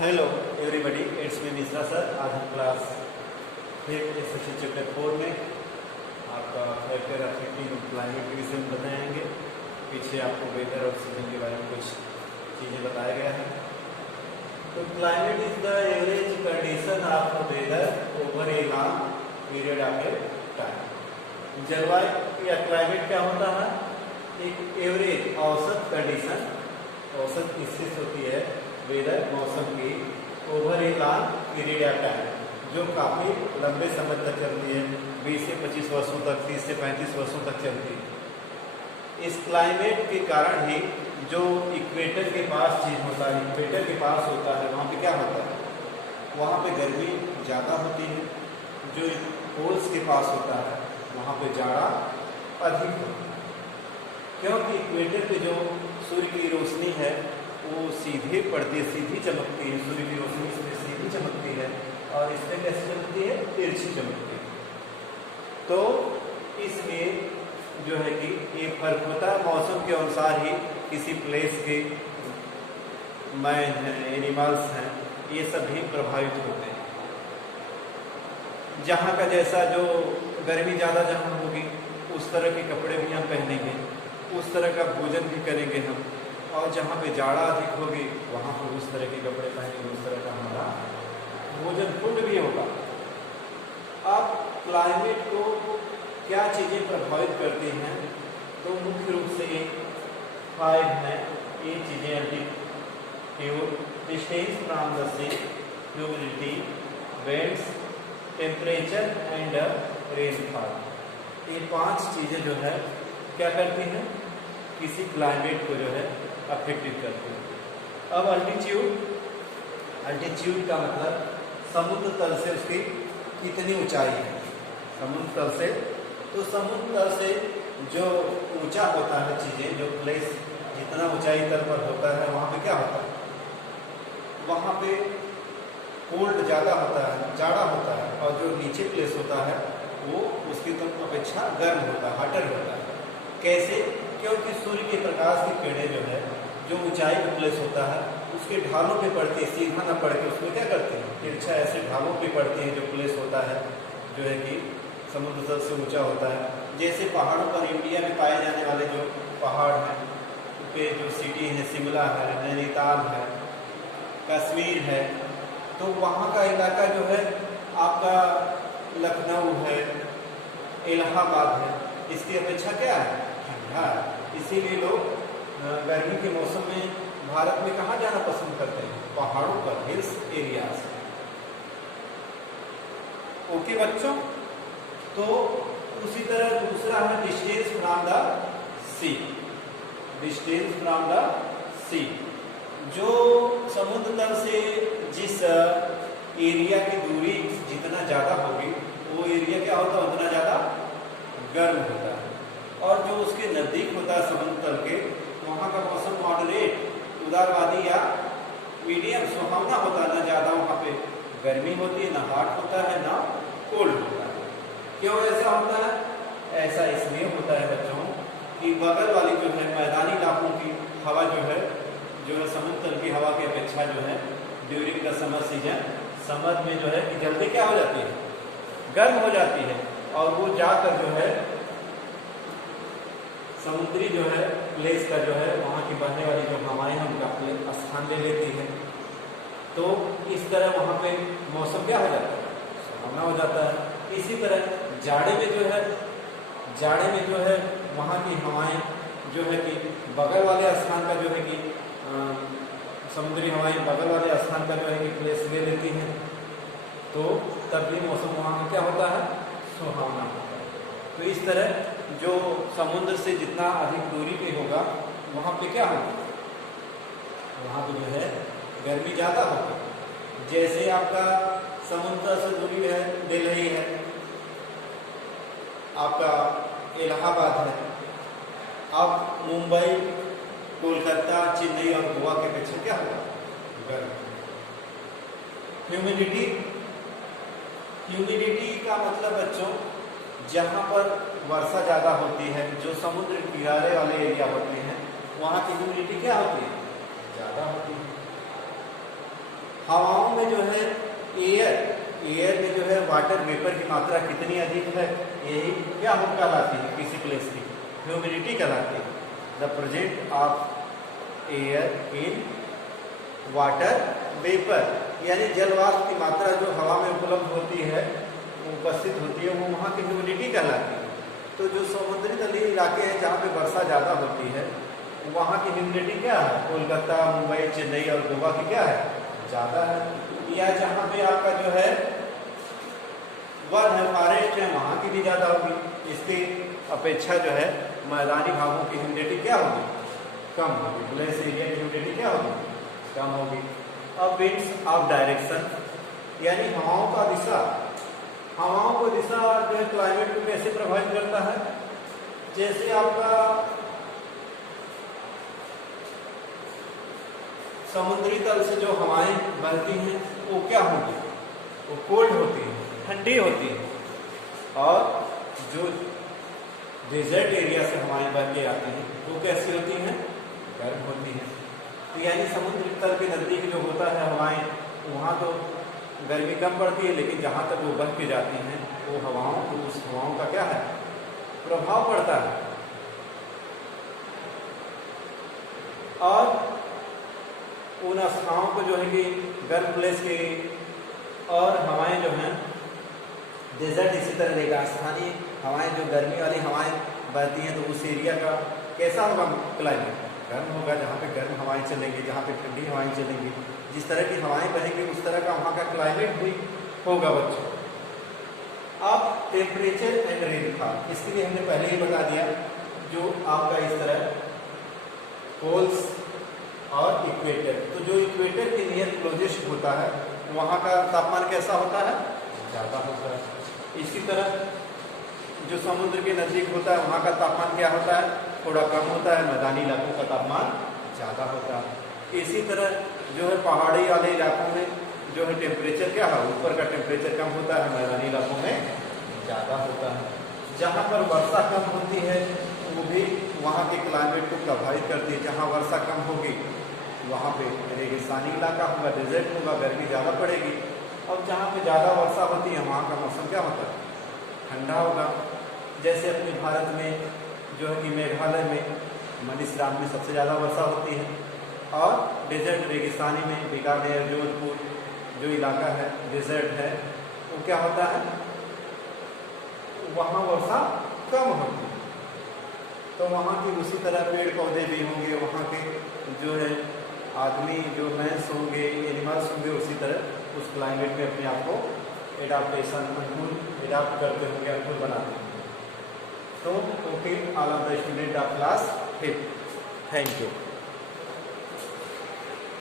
Hello everybody, it's me Mishra sir. आज हम class 5 section chapter 4 में आपका फैक्टर अफेक्टिंग क्लाइमेट के विषय में बताएंगे। पीछे आपको वेदर और सीजन के बारे में कुछ चीज़ें बताया गया है। तो climate is the average condition of weather over a long period of a time. जलवायु या क्लाइमेट क्या होता है? एक एवरेज औसत कंडीशन, औसत स्थिति होती है वेदर मौसम की over a long period of time, जो काफ़ी लंबे समय तक चलती है, 20 से 25 वर्षों तक, 30 से 35 वर्षों तक चलती है। इस क्लाइमेट के कारण ही जो इक्वेटर के पास चीज होता है, इक्वेटर के पास होता है, वहाँ पे क्या होता है? वहाँ पे गर्मी ज़्यादा होती है। जो पोल्स के पास होता है वहाँ पे जाड़ा अधिक होता है, क्योंकि इक्वेटर पे जो सूर्य की रोशनी है वो सीधे पड़ती है, सीधी चमकती है। सूर्य की रोशनी इसमें सीधी चमकती है और इसमें कैसे चमकती है? तिरछी चमकती है। तो इसलिए जो है कि ये फर्क होता है। मौसम के अनुसार ही किसी प्लेस के मैन हैं, एनिमल्स हैं, ये सभी प्रभावित होते हैं। जहाँ का जैसा, जो गर्मी ज़्यादा जहाँ होगी उस तरह के कपड़े भी हम पहनेंगे, उस तरह का भोजन भी करेंगे हम। और जहाँ पे जाड़ा अधिक होगी वहाँ पर उस तरह के कपड़े पहनेंगे, उस तरह का हमारा भोजन कुंड भी होगा। अब क्लाइमेट को क्या चीज़ें प्रभावित करती हैं? तो मुख्य रूप से ये 5 हैं। ये चीज़ें altitude, distance from the sea, humidity, winds, temperature and rainfall. ये 5 चीज़ें जो है क्या करती हैं? किसी क्लाइमेट को जो है अफेक्टेड करती है। अब अल्टीट्यूड का मतलब समुद्र तल से उसकी कितनी ऊंचाई है। समुद्र तल से, तो समुद्र तल से जो ऊंचा होता है चीज़ें, जो प्लेस जितना ऊंचाई तल पर होता है वहाँ पे क्या होता है? वहाँ पे कोल्ड ज़्यादा होता है, जाड़ा होता है, और जो नीचे प्लेस होता है वो उसकी अपेक्षा गर्म होता है, हॉटर होता है। कैसे? क्योंकि सूर्य के प्रकाश की किरणें जो है, जो ऊंचाई पे प्लेस होता है उसके ढालों पे पड़ती है, सीधा न पड़ के उसमें क्या करती है? तिरछा ऐसे ढालों पे पड़ती है। जो प्लेस होता है जो है कि समुद्र तल से ऊंचा होता है, जैसे पहाड़ों पर इंडिया में पाए जाने वाले जो पहाड़ हैं उनके जो सिटी है, शिमला है, नैनीताल है, कश्मीर है, तो वहाँ का इलाका जो है आपका लखनऊ है, इलाहाबाद है, इसकी अपेक्षा क्या है? ठंडा है। इसीलिए लोग गर्मी के मौसम में भारत में कहाँ जाना पसंद करते हैं? पहाड़ों पर, हिल्स एरियाज। ओके बच्चों, तो उसी तरह दूसरा है distance from the sea. Distance from the sea, जो समुद्र तल से जिस एरिया की दूरी जितना ज़्यादा होगी वो एरिया क्या होता है? उतना ज़्यादा गर्म होता है। और जो उसके नज़दीक होता है समुद्र तल के, वहाँ का मौसम मॉडरेट, उदारवादी या मीडियम सुहावना होता है। ना ज़्यादा वहाँ पे गर्मी होती है, ना हॉट होता है, ना कोल्ड होता है। क्यों ऐसा होता है? ऐसा इसलिए होता है बच्चों कि बगल वाली जो है मैदानी इलाकों की हवा जो है समुद्र तल की हवा की अपेक्षा जो है during the summer season, summer में जो है कि जल्दी क्या हो जाती है? गर्म हो जाती है। और वो जाकर जो है समुद्री जो है प्लेस का जो है वहाँ की बहने वाली जो हवाएं हैं उनका स्थान ले लेती है। तो इस तरह वहाँ पे मौसम क्या हो जाता है? सुहावना हो जाता है। इसी तरह जाड़े में जो है वहाँ की हवाएं जो है कि बगल वाले स्थान का जो है कि समुद्री हवाएं बगल वाले स्थान का जो है कि प्लेस ले लेती हैं। तो तब भी मौसम वहाँ का क्या होता है? सुहावना होता है। तो इस तरह जो समुद्र से जितना अधिक दूरी पे होगा वहाँ पे क्या होगा? वहाँ पे जो है गर्मी ज़्यादा होगी। जैसे आपका समुद्र से दूरी है, दिल्ली है, आपका इलाहाबाद है, अब मुंबई, कोलकाता, चेन्नई और गोवा के अपेक्षा क्या होगा? गर्म। ह्यूमिडिटी का मतलब बच्चों, जहाँ पर वर्षा ज़्यादा होती है, जो समुद्र किनारे वाले एरिया होते हैं, वहाँ की ह्यूमिडिटी क्या होती है? ज़्यादा होती है। एयर में जो है वाटर वेपर की मात्रा कितनी अधिक है, यही क्या हम कहलाती है किसी प्लेस की, ह्यूमिडिटी कहलाती है। The present of air in water vapour, यानी जल वाष्प की मात्रा जो हवा में उपलब्ध होती है, उपस्थित होती है, वो वहाँ की ह्यूमिडिटी कहलाती है। तो जो समुद्री तलीय इलाके हैं जहाँ पे वर्षा ज़्यादा होती है, वहाँ की ह्यूमिडिटी क्या है, कोलकाता, मुंबई, चेन्नई और गोवा की क्या है, ज़्यादा है। या जहाँ पे आपका जो है वन है, फॉरेस्ट है, वहाँ की भी ज़्यादा होगी। इसकी अपेक्षा जो है मैदानी भागों की ह्यूमिडिटी क्या होगी, कम होगी। प्लेस एरिया की ह्यूमिडिटी क्या होगी, कम होगी। अब विंड्स ऑफ डायरेक्शन, यानी हवाओं का दिशा, हवाओं को दिशा जो है क्लाइमेट को कैसे प्रभावित करता है। जैसे आपका समुद्री तल से जो हवाएं बहती हैं वो क्या होंगी, वो कोल्ड होती हैं, ठंडी होती हैं। और जो डेजर्ट एरिया से हवाएं बह के आती हैं वो कैसी होती हैं, गर्म होती हैं। तो यानी समुद्री तल के नज़दीक जो होता है हवाएं, वहाँ तो गर्मी कम पड़ती है, लेकिन जहाँ तक वो बह के जाती हैं वो हवाओं को, उस हवाओं का क्या है, प्रभाव पड़ता है। और उन स्थानों को जो है कि गर्म प्लेस के, और हवाएं जो हैं डेजर्ट इसी तरह रहेगा, स्थानीय हवाएं जो गर्मी वाली हवाएं बहती हैं, तो उस एरिया का कैसा होगा क्लाइमेट, गर्म होगा। जहाँ पे गर्म हवाएं चलेंगी, जहाँ पे ठंडी हवाएं चलेंगी, जिस तरह की हवाएं बहेंगी उस तरह का वहाँ का क्लाइमेट भी होगा बच्चों। अब टेम्परेचर एंड रेनफॉल, इसके लिए हमने पहले ही बता दिया, जो आपका इस तरह पोल्स और इक्वेटर, तो जो इक्वेटर के नियर क्लोजेस्ट होता है वहाँ का तापमान कैसा होता है, ज़्यादा होता है। इसी तरह जो समुद्र के नज़दीक होता है वहाँ का तापमान क्या होता है, थोड़ा कम होता है। मैदानी इलाकों का तापमान ज़्यादा होता है। इसी तरह जो है पहाड़ी वाले इलाकों में जो है टेम्परेचर क्या है, ऊपर का टेम्परेचर कम होता है, मैदानी इलाकों में ज़्यादा होता है। जहाँ पर वर्षा कम होती है वो भी वहाँ के क्लाइमेट को प्रभावित करती है। जहाँ वर्षा कम होगी वहाँ पे रेगिस्तानी इलाका होगा, डेजर्ट होगा, गर्मी ज़्यादा पड़ेगी। और जहाँ पे ज़्यादा वर्षा होती है वहाँ का मौसम क्या होता है, ठंडा होगा। जैसे अपने भारत में जो है कि मेघालय में मणिसराम में सबसे ज़्यादा वर्षा होती है, और डेजर्ट रेगिस्तानी में बीकानेर, जोधपुर जो इलाका है डेजर्ट है, वो क्या होता है, वहाँ वर्षा कम होती है। तो वहाँ की उसी तरह पेड़ पौधे भी होंगे, वहाँ के जो है आदमी जो मैंस होंगे, एनिमल्स होंगे, उसी तरह उस क्लाइमेट में अपने आप को एडाप्टेशन, अनुकूल एडाप्ट करते होंगे, अनुकूल बनाते होंगे। तो फिर all of the student of class 5, thank you.